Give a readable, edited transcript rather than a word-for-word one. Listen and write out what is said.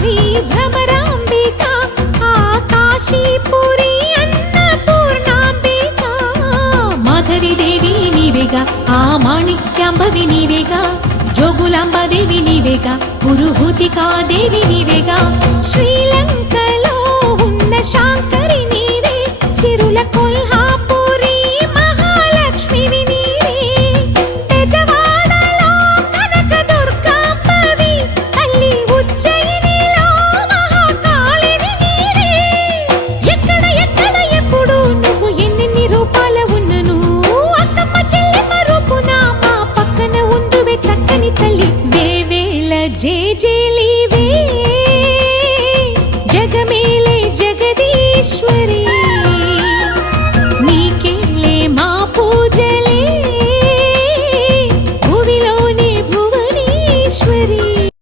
శ్రీ భ్రమరాంబికా ఆ కాశీపురి అన్నపూర్ణాంబికా మాధవి దేవి నీవేగా ఆ మాణిక్యాంబవి నీవేగా జోగులాంబదేవి నీవేగా పురుహూతికా దేవి నీవేగా శ్రీలంకలో ఉన్న శాంకరి నీవే సిరుల కొల్హాపురి మహాలక్ష్మివి నీవే బెజవాడలో కనక దుర్గాంబవి తల్లి ఉజ్జయినిలో మహాకాళిని నీవే ఎక్కడ ఎక్కడ ఎప్పుడు నువ్వు ఎన్నెన్ని రూపాల ఉన్నను అక్కమ్మ చెల్లెమ్మ రూపున మా పక్కన ఉందువే చక్కని తల్లి వేవేల జేజేలివే జగమేలే జగదీశ్వరి।